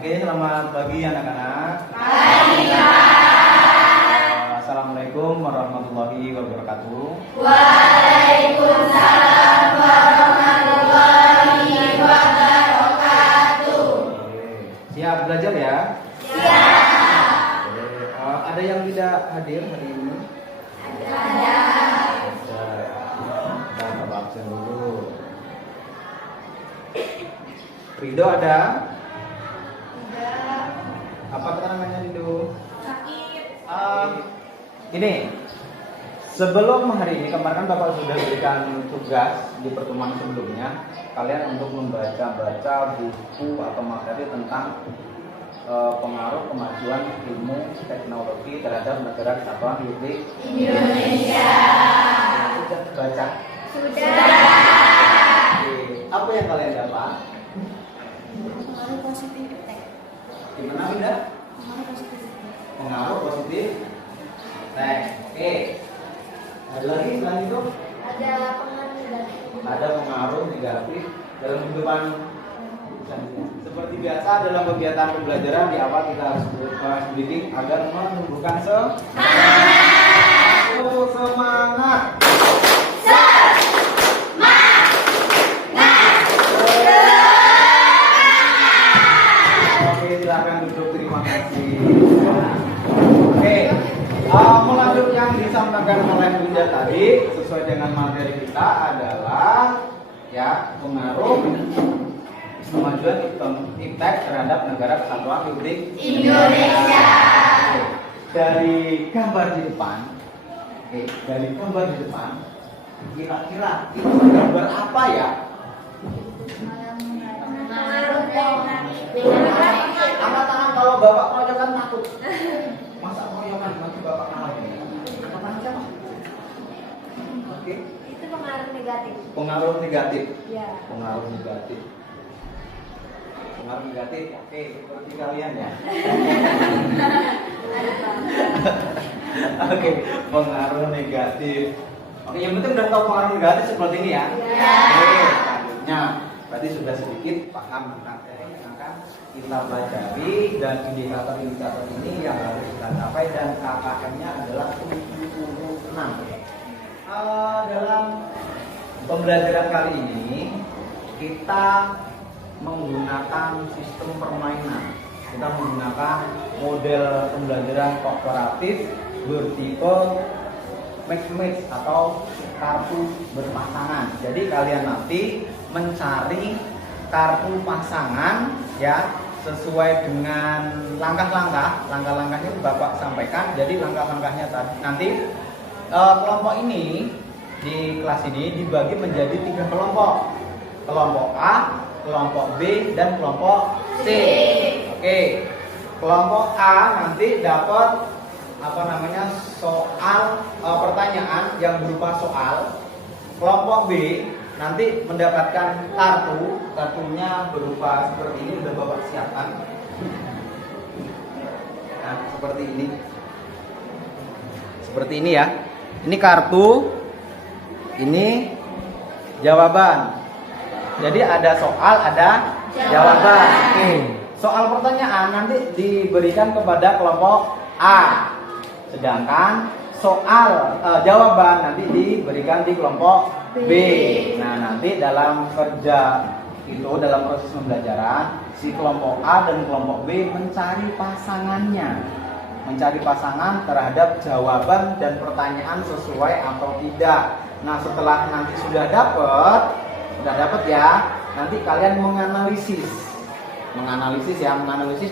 Oke, selamat pagi anak-anak. Pagi, Pak. Assalamualaikum warahmatullahi wabarakatuh. Waalaikumsalam warahmatullahi wabarakatuh. Siap belajar ya? Siap. Ada yang tidak hadir hari ini? Ada. Kita coba absen dulu. Rido ada? Tidak. Apa keterangannya Rido? Sakit. Ini sebelum hari ini kemarin kan Bapak sudah berikan tugas di pertemuan sebelumnya kalian untuk membaca buku atau materi tentang pengaruh kemajuan ilmu teknologi terhadap negara kesatuan Republik Indonesia. Sudah baca? Sudah. Oke. Apa yang kalian dapat? Pengaruh positif teh. Gimana Winda? Pengaruh positif teh. Pengaruh positif teks. Oke. Ada lagi selain itu? Ada pengaruh negatif. Ada pengaruh negatif dalam kehidupan. Seperti biasa dalam kegiatan pembelajaran di awal kita harus mendidik agar menumbuhkan semangat. Oke, silakan duduk. Terima kasih. Oke, melanjut yang disampaikan oleh Winda tadi sesuai dengan materi kita adalah ya pengaruh kemajuan iptek terhadap negara kesatuan Republik Indonesia. Dari gambar di depan, kira-kira itu gambar apa ya? Pengaruh negatif. Angkat tangan kalau bapak keroyokan takut. Masa keroyokan nanti bapak kalah ini? Angkat tangan siapa? Oke. Itu pengaruh negatif. Pengaruh negatif. Ya. Pengaruh negatif. Pengaruh negatif. Oke, seperti kalian ya. Oke, pengaruh negatif. Oke, yang penting udah tahu pengaruh negatif seperti ini ya. Ya. Oke, selanjutnya berarti sudah sedikit paham tentang materi yang akan kita pelajari dan indikator-indikator ini yang harus kita capai dan KKM-nya adalah 76. Dalam pembelajaran kali ini kita menggunakan sistem permainan. Kita menggunakan model pembelajaran kooperatif bertipe match atau kartu berpasangan. Jadi kalian nanti mencari kartu pasangan ya sesuai dengan langkah-langkahnya Bapak sampaikan. Jadi langkah-langkahnya nanti kelompok ini di kelas ini dibagi menjadi 3 kelompok. Kelompok A, kelompok B, dan kelompok C. Oke. Kelompok A nanti dapat soal pertanyaan yang berupa soal. Kelompok B nanti mendapatkan kartunya berupa seperti ini, udah Bapak siapkan. Nah, seperti ini. Seperti ini ya. Ini kartu, ini jawaban. Jadi ada soal, ada jawaban. Oke. Soal pertanyaan nanti diberikan kepada kelompok A. Sedangkan soal jawaban nanti diberikan di kelompok B. Nah, nanti dalam kerja itu dalam proses pembelajaran si kelompok A dan kelompok B mencari pasangannya. Mencari pasangan terhadap jawaban dan pertanyaan sesuai atau tidak. Nah, setelah nanti sudah dapat ya, nanti kalian menganalisis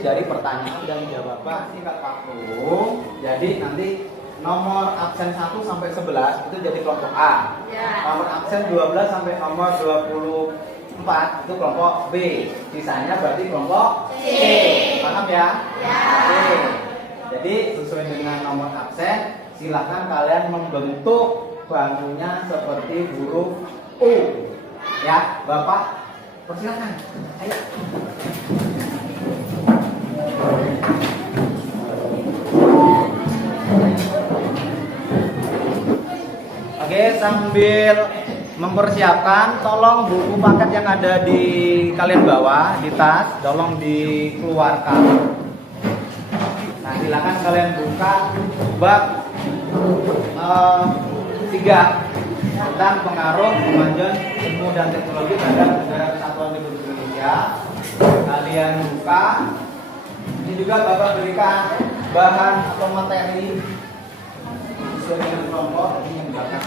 dari pertanyaan dan jawaban tingkat waktu. Jadi nanti nomor absen 1 sampai 11 itu jadi kelompok A. Ya. Nomor absen 12 sampai nomor 24 itu kelompok B. Sisanya berarti kelompok C. Paham ya? Ya. Oke. Jadi sesuai dengan nomor absen, silahkan kalian membentuk bangkunya seperti huruf U. Ya, Bapak persilakan. Ayo. Oke, sambil mempersiapkan, tolong buku paket yang ada di kalian bawa di tas, tolong dikeluarkan. Nah, silakan kalian buka bab 3 tentang pengaruh kemajuan ilmu dan teknologi terhadap negara kesatuan Republik Indonesia. Kalian buka. Ini juga Bapak berikan bahan atau materi sesuai dengan kelompok. Ini yang belakang.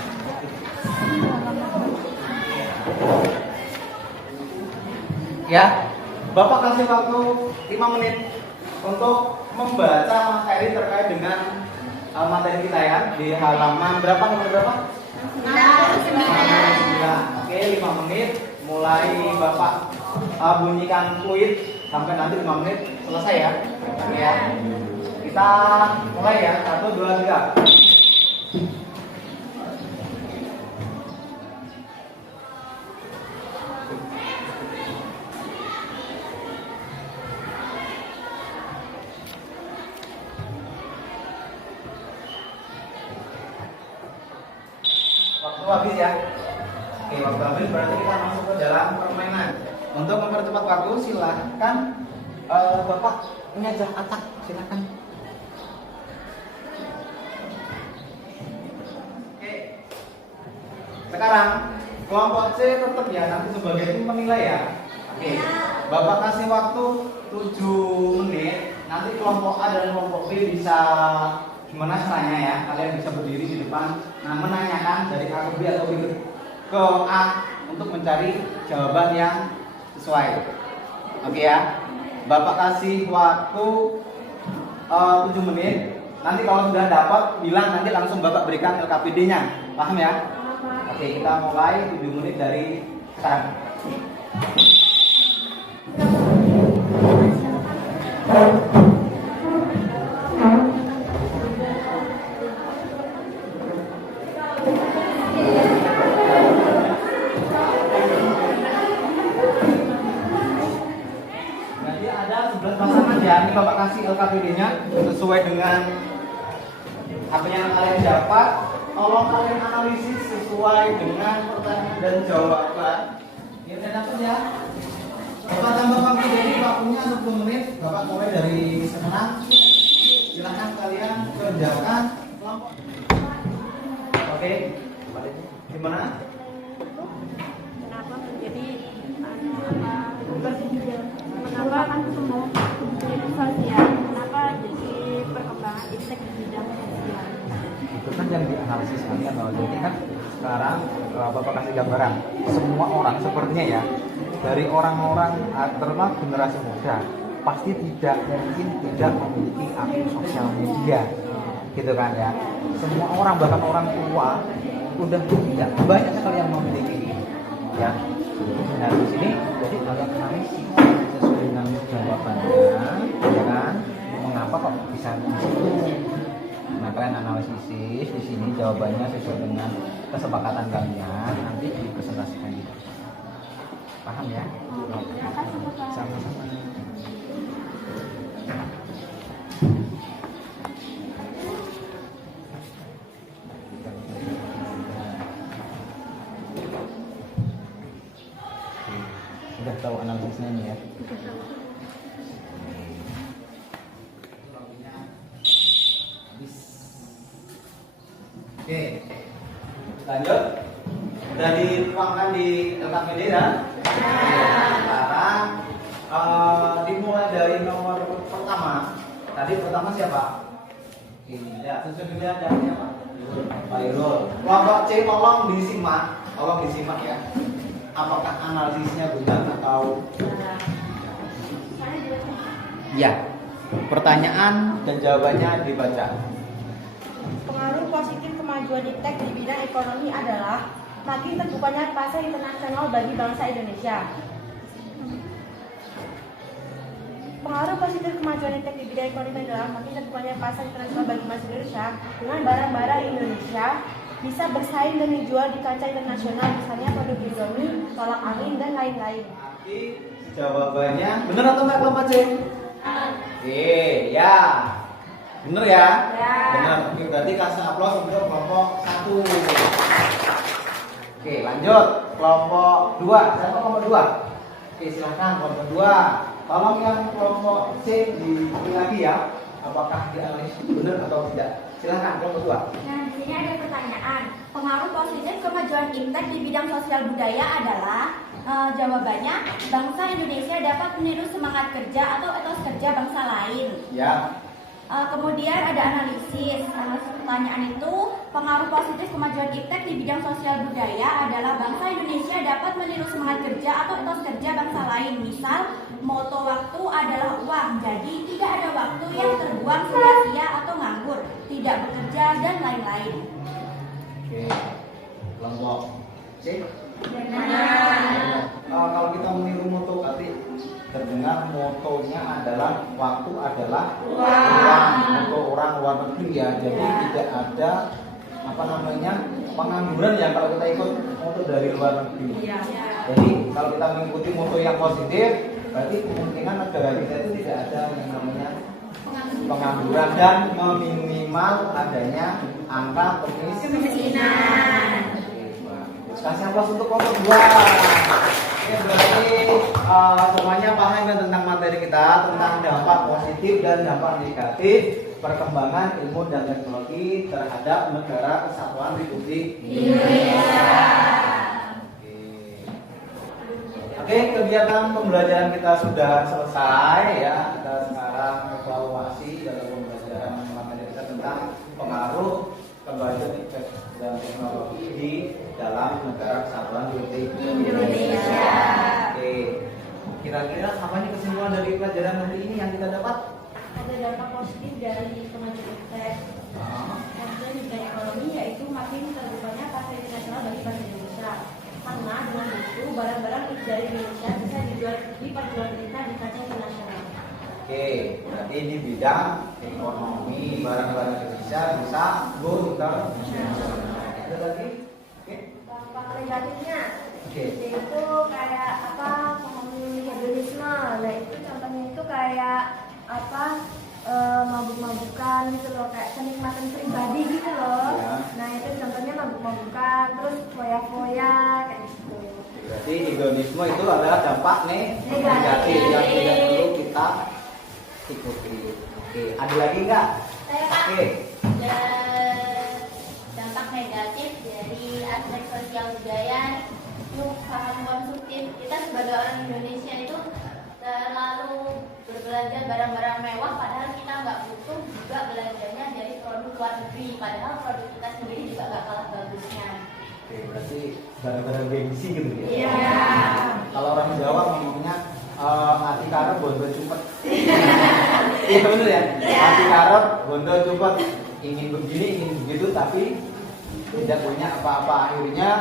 Ya, Bapak kasih waktu 5 menit untuk membaca materi terkait dengan materi kita ya di halaman berapa, nomor berapa? 69. Oke, 5 menit. Mulai Bapak bunyikan fluid sampai nanti 5 menit selesai ya. Oke ya. Kita mulai ya. 1, 2, 3. Waktu habis ya. Oke, waktu habis berarti kita masuk ke dalam permainan. Untuk mempercepat waktu silahkan Bapak ngajak atak, silakan. Oke. Sekarang kelompok C tetap ya nanti sebagai tim penilai ya. Oke. Bapak kasih waktu 7 menit. Nanti kelompok A dan kelompok B bisa gimana caranya ya? Kalian bisa berdiri di depan, nah menanyakan dari A ke B atau B ke A untuk mencari jawaban yang sesuai. Oke ya. Bapak kasih waktu 7 menit. Nanti kalau sudah dapat bilang, nanti langsung Bapak berikan LKPD-nya. Paham ya? Oke, kita mulai 7 menit dari sekarang. Ini Bapak kasih LKPD-nya sesuai dengan apa yang kalian dapat. Tolong kalian analisis sesuai dengan pertanyaan dan jawaban. Ini udah dapat ya. Bapak tambah pagi, jadi waktunya 60 menit. Bapak mulai dari sekarang. Silakan kalian kerjakan kelompok. Oke. Gimana? Kenapa menjadi kenapa kan semua sosial, kenapa jadi perkembangan iptek di bidang sosial? Itu kan yang dianalisis kalian. Jadi kan sekarang Bapak kasih gambaran semua orang sepertinya ya, dari orang-orang terutama generasi muda pasti tidak mungkin tidak memiliki akses sosial media, gitu kan ya. Semua orang bahkan orang tua udah tidak banyak sekali yang memiliki ya. Nah di sini jadi kalian analisis sesuai dengan jawabannya, ya kan? Mengapa kok bisa di situ? Nah kalian analisis di sini jawabannya sesuai dengan kesepakatan kalian, nanti dipresentasikan gitu. Paham ya? Sama-sama. Sudah tahu analisisnya ini ya? Oke, lanjut. Sudah dituangkan di LKPD ya? Sekarang dimulai dari nomor pertama. Tadi pertama siapa? Ini ya, sesungguhnya ada siapa? Pak Irul. Kelompok C tolong disimak ya. Apakah analisisnya benar atau? Ya. Pertanyaan dan jawabannya dibaca. Pengaruh positif kemajuan iptek di bidang ekonomi adalah makin terbukanya pasar internasional bagi bangsa Indonesia. Pengaruh positif kemajuan iptek di bidang ekonomi adalah makin terbukanya pasar internasional bagi bangsa Indonesia dengan barang-barang Indonesia bisa bersaing dan dijual di kancah internasional, misalnya produk Indomie, tolak angin, dan lain-lain. Nanti jawabannya benar atau enggak kelompok C? Oke, ya. Benar ya? Ya. Benar. Oke, berarti kasih aplaus untuk kelompok 1. Oke, lanjut. Kelompok 2. Siapa kelompok 2? Oke, silakan kelompok 2. Tolong yang kelompok C dipilih lagi ya. Apakah dianalisis benar atau tidak? Silakan kelompok 2. Nah, di sini ada pertanyaan. Pengaruh positif kemajuan iptek di bidang sosial budaya adalah jawabannya bangsa Indonesia dapat meniru semangat kerja atau etos kerja bangsa lain. Ya. Kemudian ada analisis. Pertanyaan itu, pengaruh positif kemajuan iptek di bidang sosial budaya adalah bangsa Indonesia dapat meniru semangat kerja atau etos kerja bangsa lain. Misal, moto waktu adalah uang, jadi tidak ada waktu yang terbuang sia-sia atau nganggur, tidak bekerja dan lain-lain. Oke. Kelompok C. Benar. Kalau kita meniru moto berarti terdengar motonya adalah waktu adalah uang untuk orang luar negeri ya. Jadi tidak ada apa namanya pengangguran ya kalau kita ikut moto dari luar negeri. Jadi kalau kita mengikuti moto yang positif, berarti kemungkinan negara kita itu tidak ada yang namanya pengangguran dan meminimal adanya angka kemiskinan. Kasih aplaus untuk kelompok 2. Oke, berarti semuanya paham kan tentang materi kita, tentang dampak positif dan dampak negatif perkembangan ilmu dan teknologi terhadap negara kesatuan Republik Indonesia. Oke, kegiatan pembelajaran kita sudah selesai ya. Kita sekarang evaluasi dalam pembelajaran materi kita tentang pengaruh kemajuan iptek dan teknologi di dalam negara kesatuan Republik Indonesia. Oke, kira-kira apa nih kesimpulan dari pelajaran nanti ini yang kita dapat? Ada dampak positif dari kemajuan iptek. Kemajuan di bidang ekonomi yaitu makin terbukanya pasar internasional bagi bahasa Indonesia. Karena dengan itu barang-barang dari Indonesia bisa diperjualbelikan di kancah internasional. Oke, berarti di bidang ekonomi barang-barang Indonesia bisa go internasional. Ada lagi? Oke. Dampak negatifnya Oke. yaitu kayak apa hedonisme. Nah itu contohnya itu kayak apa mabuk-mabukan gitu loh, kayak kenikmatan pribadi gitu loh. Ya. Nah itu contohnya mabuk-mabukan, terus foya-foya kayak gitu. Berarti hedonisme itu adalah dampak negatif yang tidak perlu kita ikuti. Oke, ada lagi nggak? Saya Pak. Oke. Dampak negatif dari aspek sosial budaya itu sangat konsumtif. Kita sebagai orang Indonesia itu terlalu berbelanja barang-barang mewah, padahal kita nggak butuh juga belanjanya dari produk luar negeri, padahal produk kita sendiri juga nggak kalah bagusnya. Oke, berarti barang-barang gengsi gitu ya? Iya. Kalau orang Jawa ngomongnya hati karep bondo cupet. Iya bener ya? Hati karep bondo cupet, ingin begini ingin begitu tapi tidak punya apa-apa, akhirnya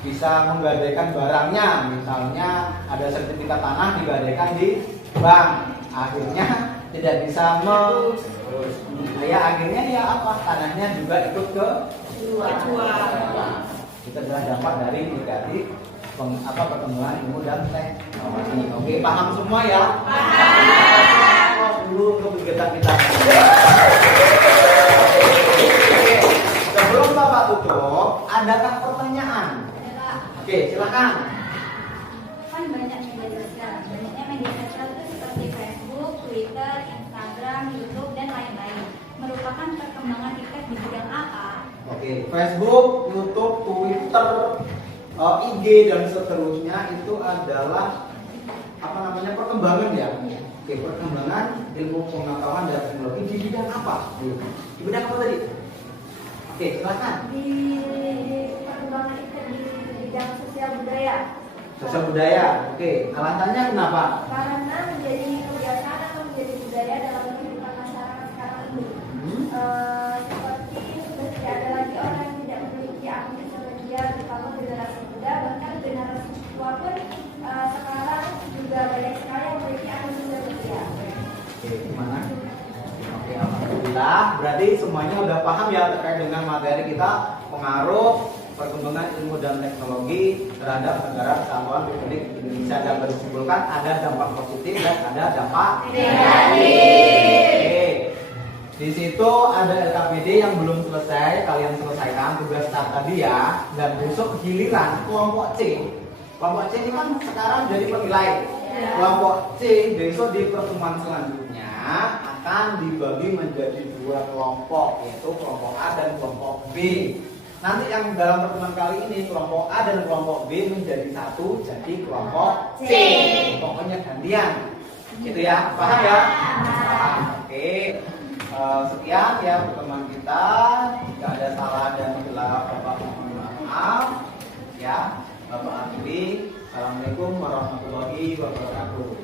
bisa menggadaikan barangnya. Misalnya ada sertifikat tanah digadaikan di bank, akhirnya tidak bisa ya akhirnya dia apa, tanahnya juga ikut ke jual. Itu adalah dampak dari negatif perkembangan ilmu dan teknologi. Oke, paham semua ya? Paham. Dulu untuk kegiatan kita. Oke, sebelum Bapak tutup, adakah pertanyaan? Oke, silakan. Kan banyak media sosial, banyaknya media sosial itu seperti Facebook, Twitter, Instagram, YouTube dan lain-lain. Merupakan perkembangan iptek di bidang apa? Oke, Facebook, YouTube, Twitter, IG dan seterusnya itu adalah apa namanya perkembangan ya. Oke, perkembangan ilmu pengetahuan dan teknologi di bidang apa? Di bidang apa tadi? Oke, silakan. Di perkembangan iptek di bidang sosial budaya. Sosial budaya. Oke, alasannya kenapa? Karena menjadi kebiasaan atau menjadi budaya dalam kehidupan masyarakat sekarang ini. Seperti sudah tidak ada lagi orang yang tidak memiliki akses sosial, terutama generasi muda, bahkan generasi tua pun sekarang juga banyak sekali yang memiliki akses sosial. Oke, gimana? Oke, alhamdulillah. Berarti semuanya udah paham ya terkait dengan materi kita, pengaruh perkembangan ilmu dan teknologi terhadap negara kesatuan Republik Indonesia, dan berkesimpulan ada dampak positif dan ada dampak negatif. Oke. Di situ ada LKPD yang belum selesai, kalian selesaikan tugas start tadi ya. Dan besok giliran kelompok C. Kelompok C ini kan sekarang jadi penilai. Kelompok C besok di pertemuan selanjutnya akan dibagi menjadi 2 kelompok, yaitu kelompok A dan kelompok B. Nanti yang dalam pertemuan kali ini kelompok A dan kelompok B menjadi satu, jadi kelompok C. Pokoknya gantian. Gitu ya, paham ya? Paham. Oke. Sekian ya pertemuan kita. Jika ada salah dan hilaf, Bapak mohon maaf. Ya, Bapak akhiri. Assalamualaikum warahmatullahi wabarakatuh.